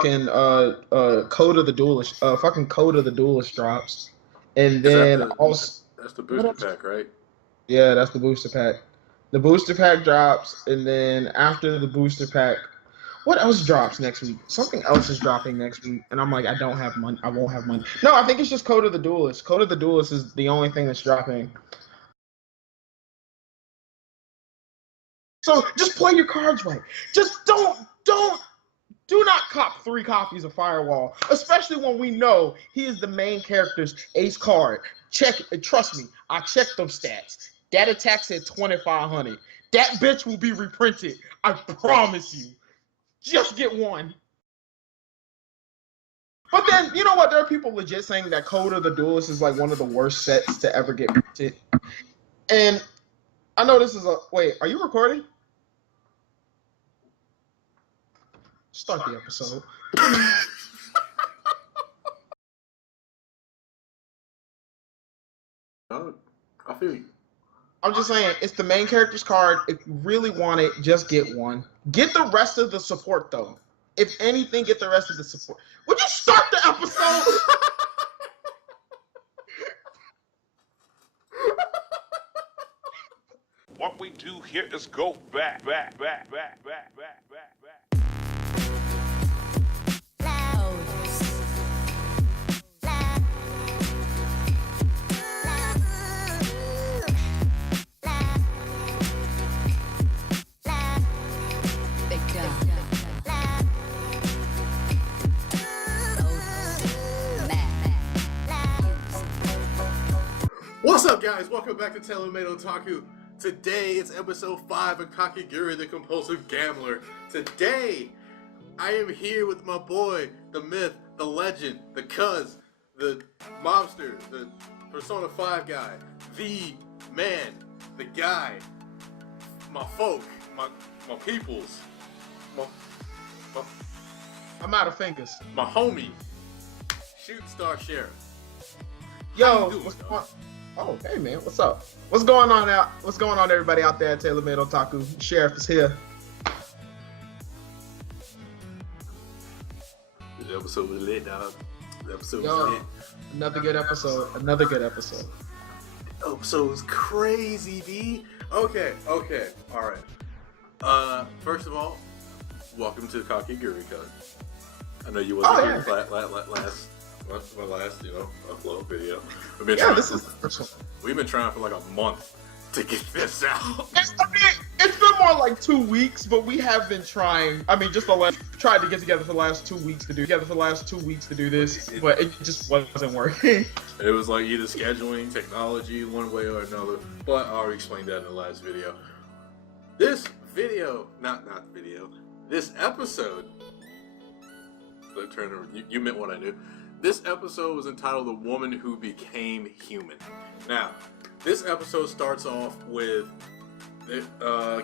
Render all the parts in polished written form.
fucking Code of the Duelist, fucking Code of the Duelist drops, and Is that then the, also that's the booster pack, right? yeah, that's the booster pack. The booster pack drops, and then after the booster pack, what else drops next week? Something else is dropping next week, and I'm like, I don't have money. I won't have money. No, I think it's just Code of the Duelist. Code of the Duelist is the only thing that's dropping. So just play your cards right. Just do not cop 3 copies of Firewall, especially when we know he is the main character's ace card. Trust me, I checked those stats. That attack's at 2,500. That bitch will be reprinted. I promise you. Just get one. But then, you know what? There are people legit saying that Code of the Duelist is like one of the worst sets to ever get printed. And I know this is a... Wait, are you recording? Start the episode. I feel you. I'm just saying, it's the main character's card. If you really want it, just get one. Get the rest of the support, though. If anything, get the rest of the support. Would you start the episode? What we do here is go back. What's up, guys? Welcome back to TaylorMadeOtaku. Today, it's episode 5 of Kakegurui, the Compulsive Gambler. Today, I am here with my boy, the myth, the legend, the cuz, the mobster, the Persona 5 guy, the man, the guy, my folk, my peoples, I'm out of fingers. my homie, ShootingStar Sheriff. Yo, what's going on? Oh, hey man, what's up? What's going on out? What's going on, everybody out there at TaylorMadeOtaku? Sheriff is here. This episode was lit, dog. The episode Yo, was lit. another good episode. Another good episode. The episode was crazy, B. Okay, alright. First of all, welcome to Kakegurui, cuz. I know you wasn't here my last, upload video. This is the first one. We've been trying for like a month to get this out. It's been more like 2 weeks, but we have been trying. I mean, tried to get together for the last 2 weeks to do this, but it just wasn't working. It was like either scheduling, technology, one way or another. But I already explained that in the last video. This video, this episode. You meant what I knew. This episode was entitled "The Woman Who Became Human." Now, this episode starts off with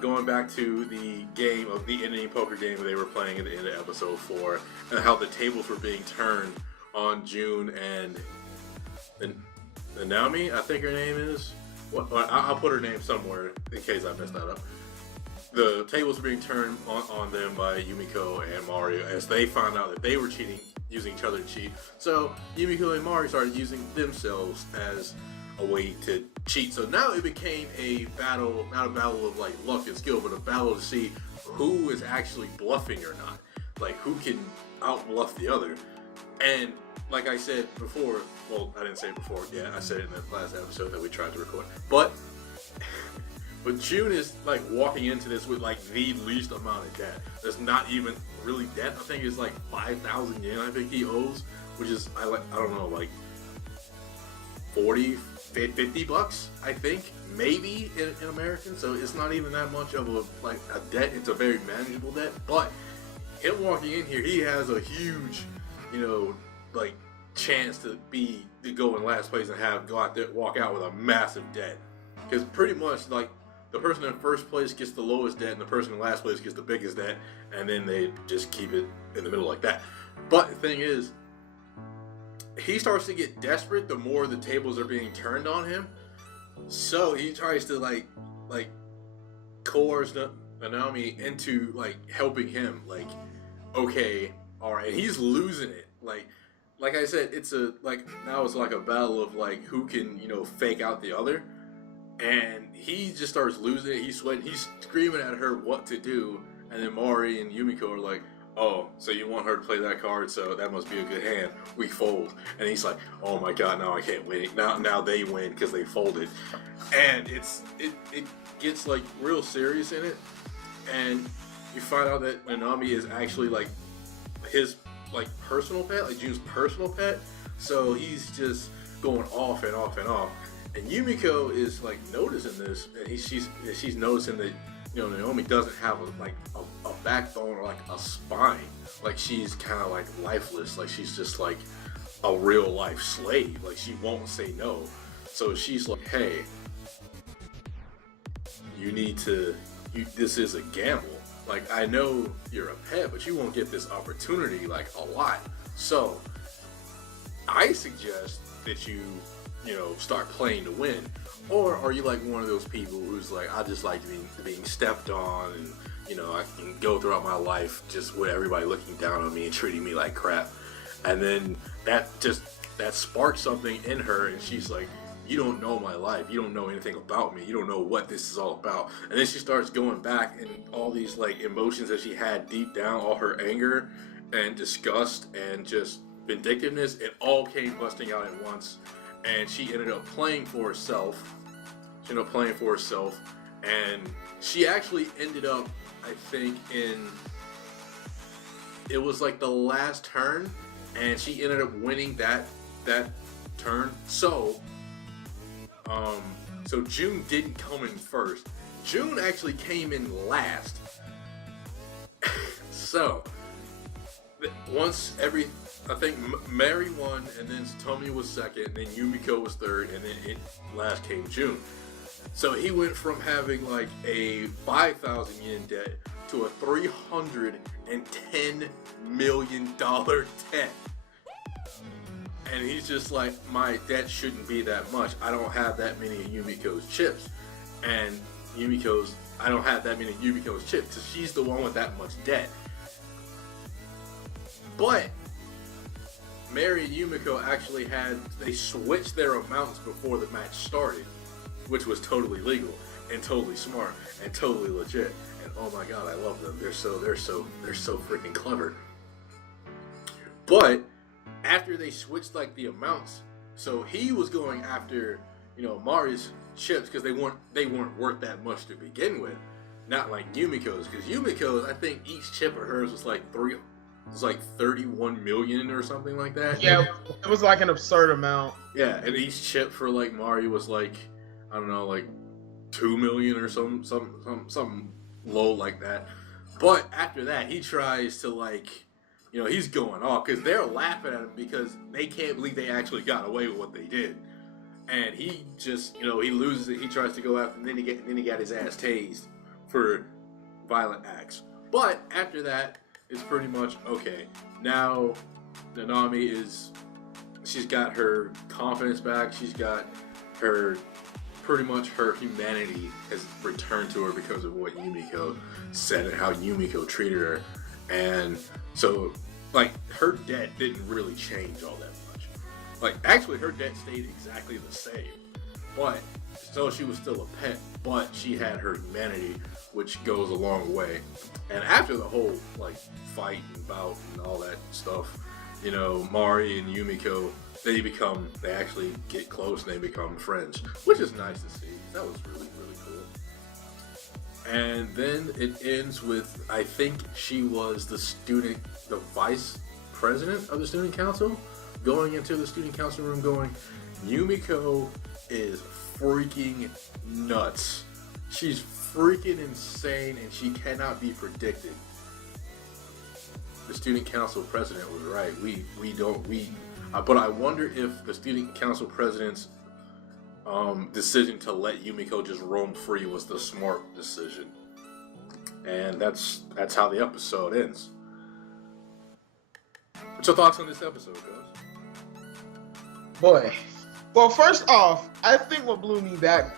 going back to the game of the ending poker game they were playing at the end of episode 4, and how the tables were being turned on June and Naomi, I think her name is. I'll put her name somewhere in case I messed that up. The tables were being turned on them by Yumiko and Mario as they found out that they were cheating, using each other to cheat. So Yumiko and Mario started using themselves as a way to cheat. So now it became a battle, not a battle of like luck and skill, but a battle to see who is actually bluffing or not. Like who can out bluff the other. And like I said before, well, I didn't say it before, yeah, I said it in the last episode that we tried to record. But June is like walking into this with like the least amount of debt. There's not even really debt. I think it's like 5,000 yen I think he owes, which is I don't know, like 40, 50 bucks I think, maybe in American. So it's not even that much of a debt. It's a very manageable debt. But him walking in here, he has a huge, like chance to go in last place and walk out with a massive debt. Because pretty much like the person in first place gets the lowest debt and the person in last place gets the biggest debt, and then they just keep it in the middle like that. But the thing is, he starts to get desperate the more the tables are being turned on him. So he tries to like coerce Naomi into like helping him. Like, okay, all right, and he's losing it. Like I said, now it's like a battle of like who can fake out the other, and he just starts losing it. He's sweating. He's screaming at her what to do, and then Mari and Yumiko are like, "Oh, so you want her to play that card? So that must be a good hand. We fold." And he's like, "Oh my god, now I can't win. Now they win because they folded," and it gets like real serious in it, and you find out that Nanami is actually like his like personal pet, like Jun's personal pet. So he's just going off and off and off. And Yumiko is like noticing this, and she's noticing that Naomi doesn't have a backbone or like a spine. Like she's kind of like lifeless. Like she's just like a real life slave. Like she won't say no. So she's like, "Hey, this is a gamble. Like, I know you're a pet, but you won't get this opportunity, like, a lot. So, I suggest that you start playing to win. Or are you like one of those people who's like, I just like being stepped on, and, I can go throughout my life just with everybody looking down on me and treating me like crap." And then that sparks something in her, and she's like, "You don't know my life. You don't know anything about me. You don't know what this is all about." And then she starts going back, and all these like emotions that she had deep down, all her anger and disgust and just vindictiveness, it all came busting out at once. And she ended up playing for herself. And she actually ended up, I think, it was like the last turn, and she ended up winning that turn. So June didn't come in first. June actually came in last. So I think Mary won, and then Tomi was second, and then Yumiko was third, and then last came June. So he went from having like a 5,000 yen debt to a $310 million debt. And he's just like, my debt shouldn't be that much. I don't have that many of Yumiko's chips. And I don't have that many of Yumiko's chips because she's the one with that much debt. But Mary and Yumiko actually they switched their amounts before the match started, which was totally legal and totally smart and totally legit. And oh my god, I love them. They're so freaking clever. But after they switched like the amounts, so he was going after Mari's chips because they weren't worth that much to begin with, not like Yumiko's, because Yumiko's, I think each chip of hers was like 31 million or something like that. Yeah, it was like an absurd amount. Yeah, and each chip for like Mari was like, I don't know, like 2 million or something low like that. But after that, he tries to like, he's going off because they're laughing at him because they can't believe they actually got away with what they did. And he just, he loses it. He tries to go after, and then he got his ass tased for violent acts. But after that, it's pretty much okay. Now, Nanami she's got her confidence back. She's got pretty much her humanity has returned to her because of what Yumiko said and how Yumiko treated her. And so, like, her debt didn't really change all that much. Like, actually, her debt stayed exactly the same. But, so she was still a pet, but she had her humanity, which goes a long way. And after the whole, like, fight and bout and all that stuff, Mari and Yumiko, they actually get close and they become friends, which is nice to see. That was really, really cool. And then it ends with, I think she was the vice president of the student council, going into the student council room going, Yumiko is freaking nuts. She's freaking insane and she cannot be predicted. The student council president was right. But I wonder if the student council president's decision to let Yumiko just roam free was the smart decision. And that's how the episode ends. What's your thoughts on this episode, guys? Boy. Well, first off, I think what blew me back...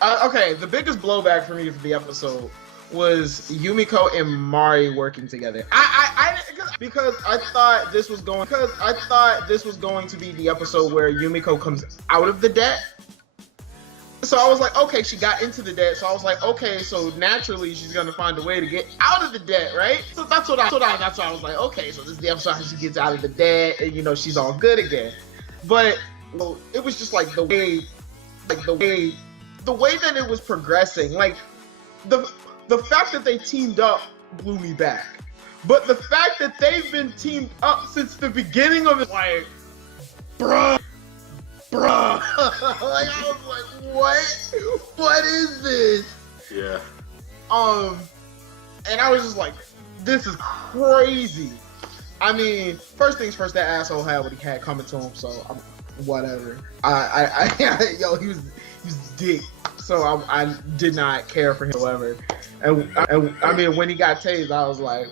the biggest blowback for me for the episode was Yumiko and Mari working together. I because I thought this was going to be the episode where Yumiko comes out of the debt. So I was like, okay, she got into the debt. So I was like, okay, so naturally she's gonna find a way to get out of the debt, right? So that's what I was like, okay, so this is the episode how she gets out of the debt, and you know she's all good again. But well, it was just like the way that it was progressing, like the fact that they teamed up blew me back. But the fact that they've been teamed up since the beginning of it, like, bruh. Like, I was like, what is this? Yeah. And I was just like, this is crazy. I mean, first things first, that asshole had what he had coming to him, so whatever. Yo, he was dick. So I did not care for him whatsoever. And I mean, when he got tased, I was like,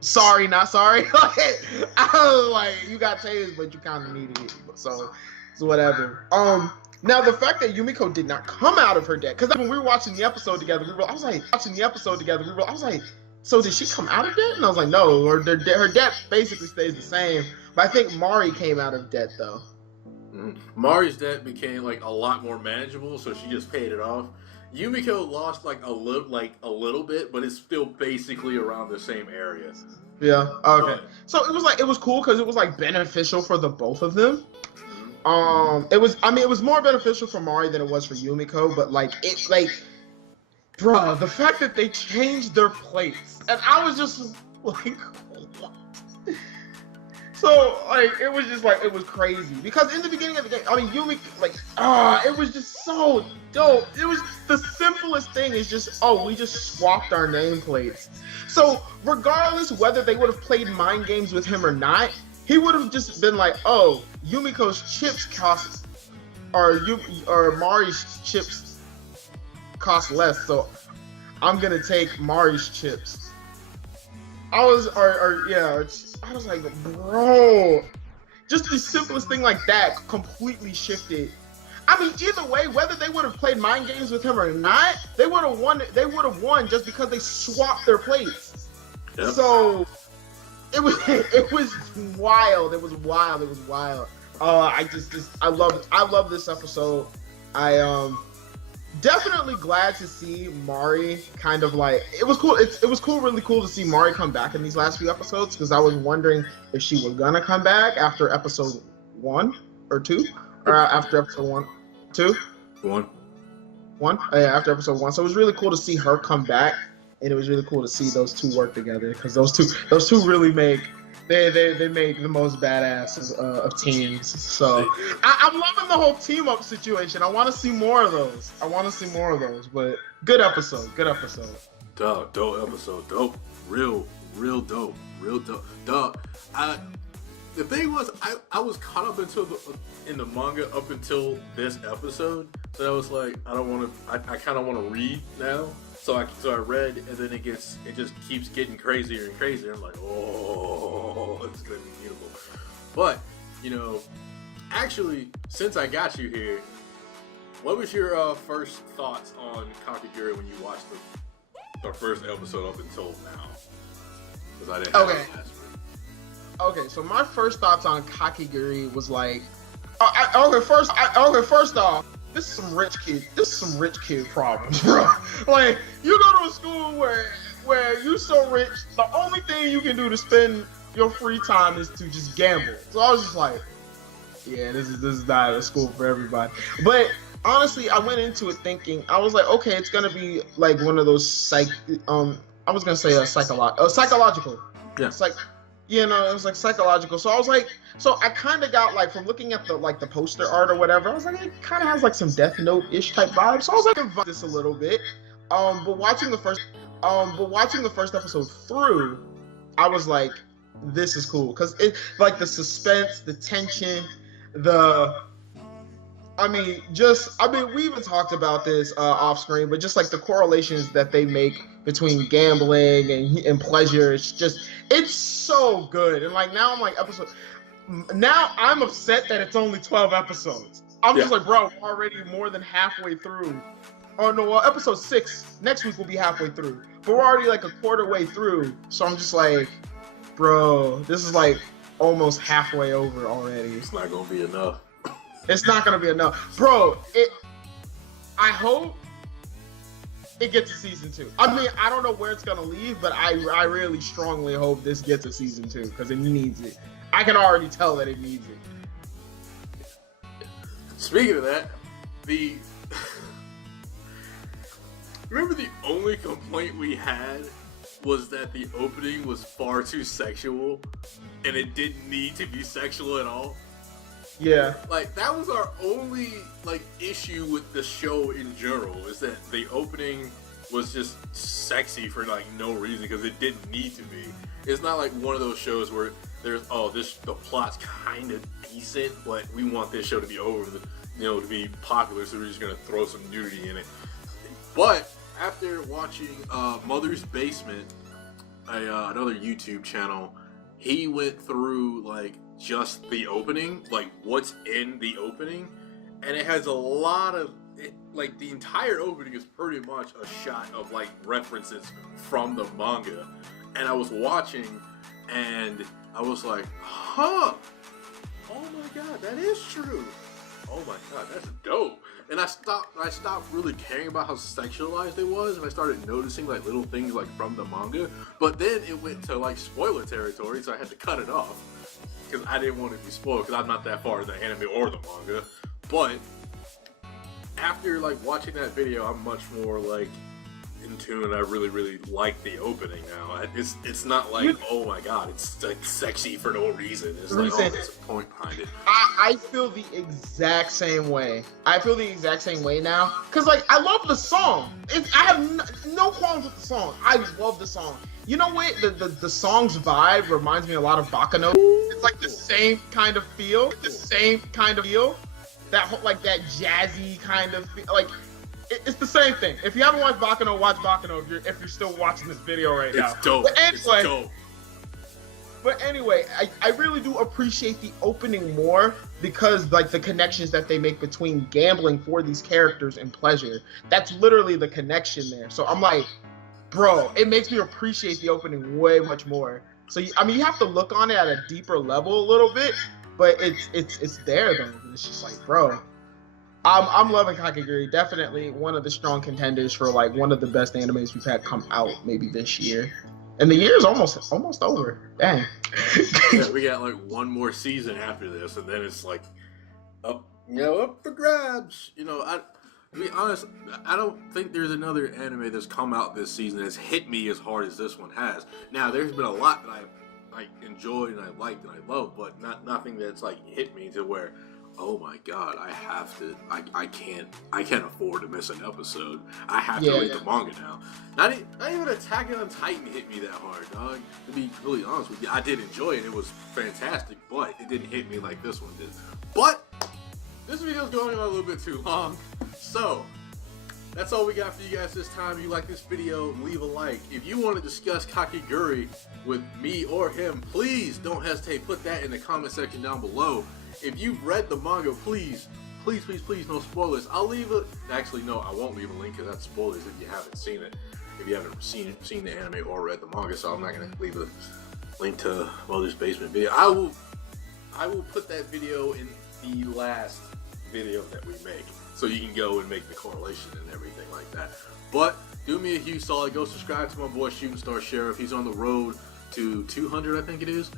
sorry, not sorry. Like, I was like, you got tased, but you kind of needed it. So whatever. Now the fact that Yumiko did not come out of her debt, because when we were watching the episode together, I was like, so did she come out of debt? And I was like, no, or her debt basically stays the same. But I think Mari came out of debt though. Mari's debt became like a lot more manageable, so she just paid it off. Yumiko lost like a little bit, but it's still basically around the same area. Yeah. Okay. So it was cool because it was like beneficial for the both of them. It was more beneficial for Mari than it was for Yumiko, but bruh, the fact that they changed their plates, and I was just like, what? So, like, it was crazy. Because in the beginning of the game, I mean, Yumi, it was just so dope. It was the simplest thing is just, we just swapped our nameplates. So, regardless whether they would have played mind games with him or not, he would have just been like, oh, Yumiko's chips cost, or Mari's chips cost less, so I'm gonna take Mari's chips. I was like, bro, just the simplest thing like that completely shifted. I mean, either way, whether they would have played mind games with him or not, they would have won. They would have won just because they swapped their plates. Yep. So it was wild. It was wild. I love this episode. Definitely glad to see Mari kind of like, it was cool. It was really cool to see Mari come back in these last few episodes, because I was wondering if she was gonna come back after episode 1 or 2, or after episode 1, 2? 1. Yeah, after episode 1. So it was really cool to see her come back, and it was really cool to see those two work together, because those two really make they make the most badass of teams. So I'm loving the whole team up situation. I want to see more of those. But good episode. Dope episode. Dope. Real dope. Dope. The thing was, I was caught up in the manga up until this episode. So I was like, I kind of want to read now. So I read, and then it just keeps getting crazier and crazier. I'm like, oh, it's gonna be beautiful. But actually, since I got you here, what was your first thoughts on Kakegurui when you watched the first episode up until now? Because I didn't have an answer. Okay, so my first thoughts on Kakegurui was like, first off, this is some rich kid problems, bro. Like, you go to a school where you're so rich, the only thing you can do to spend your free time is to just gamble. So I was just like, yeah, this is not a school for everybody. But honestly, I went into it thinking, I was like, okay, it's gonna be like one of those psychological. Yeah. It's like, it was like psychological. So I was like, so I kind of got like, from looking at the poster art or whatever, I was like, it kind of has like some Death Note-ish type vibe. So I was like, I this a little bit. But watching the first episode through, I was like, this is cool, because it, like, the suspense, the tension, we even talked about this off screen, but just like the correlations that they make between gambling and pleasure, it's so good. And like, now I'm upset that it's only 12 episodes. I'm just like, bro, we're already more than halfway through Oh no, well, episode 6 next week will be halfway through, but we're already like a quarter way through. So I'm just like, bro, this is like almost halfway over already. It's not gonna be enough. It's not gonna be enough, bro. I hope it gets a season 2. I mean, I don't know where it's gonna leave, but I really strongly hope this gets a season 2 because it needs it. I can already tell that it needs it. Speaking of that, remember the only complaint we had was that the opening was far too sexual, and it didn't need to be sexual at all. Yeah. Like, that was our only, like, issue with the show in general, is that the opening was just sexy for, like, no reason, because it didn't need to be. It's not like one of those shows where there's, the plot's kind of decent, but we want this show to be over, to be popular, so we're just going to throw some nudity in it. But after watching Mother's Basement, another YouTube channel, he went through, like, just the opening, like what's in the opening, and it has a lot of like the entire opening is pretty much a shot of like references from the manga. And I was watching and I was like, huh, oh my god, that is true, oh my god, that's dope. And I stopped really caring about how sexualized it was, and I started noticing like little things like from the manga. But then it went to like spoiler territory, so I had to cut it off because I didn't want to be spoiled, because I'm not that far in the anime or the manga. But after like watching that video, I'm much more like in tune, and I really like the opening now. It's not like, oh my god, it's like sexy for no reason. It's like, oh, there's a point behind it. I feel the exact same way. I feel the exact same way now, because like I love the song. I have no qualms with the song. I love the song. You know what? The song's vibe reminds me a lot of Bakano. It's like the same kind of feel. That whole, like that jazzy kind of feel. Like it's the same thing. If you haven't watched Bakano, watch Bakano. If you're still watching this video right now. It's dope. But anyway, it's dope. But anyway, I really do appreciate the opening more, because like the connections that they make between gambling for these characters and pleasure. That's literally the connection there. So I'm like, bro, it makes me appreciate the opening way much more. So I mean, you have to look on it at a deeper level a little bit, but it's there though. It's just like, bro, I'm loving Kakegurui. Definitely one of the strong contenders for like one of the best animes we've had come out maybe this year. And the year's almost over. Dang. Yeah, we got like one more season after this, and then it's like up for grabs. To be honest, I don't think there's another anime that's come out this season that's hit me as hard as this one has. Now, there's been a lot that I enjoyed and I liked and I loved, but nothing that's like hit me to where, oh my god, I can't afford to miss an episode. I have to read the manga now. Not even Attack on Titan hit me that hard, dog. To be really honest with you, I did enjoy it. It was fantastic, but it didn't hit me like this one did. But this video's going on a little bit too long, so that's all we got for you guys this time. If you like this video, leave a like. If you want to discuss Kakegurui with me or him, please don't hesitate. Put that in the comment section down below. If you've read the manga, please, no spoilers. I'll leave it. Actually, no, I won't leave a link because that's spoilers if you haven't seen it. If you haven't seen the anime or read the manga, so I'm not gonna leave a link to Mother's Basement video. I will put that video in the last video that we make, so you can go and make the correlation and everything like that. But do me a huge solid. Go subscribe to my boy ShootingStar Sheriff. He's on the road to 200, I think it is.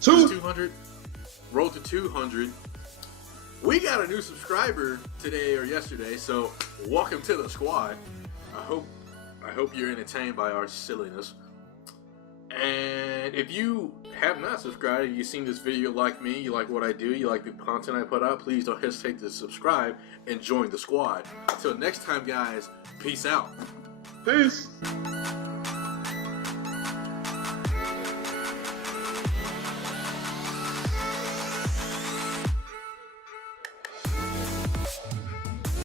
200. Road to 200. We got a new subscriber today or yesterday, so welcome to the squad. I hope you're entertained by our silliness. And if you have not subscribed, and you've seen this video like me, you like what I do, you like the content I put out, please don't hesitate to subscribe and join the squad. Until next time, guys, peace out. Peace.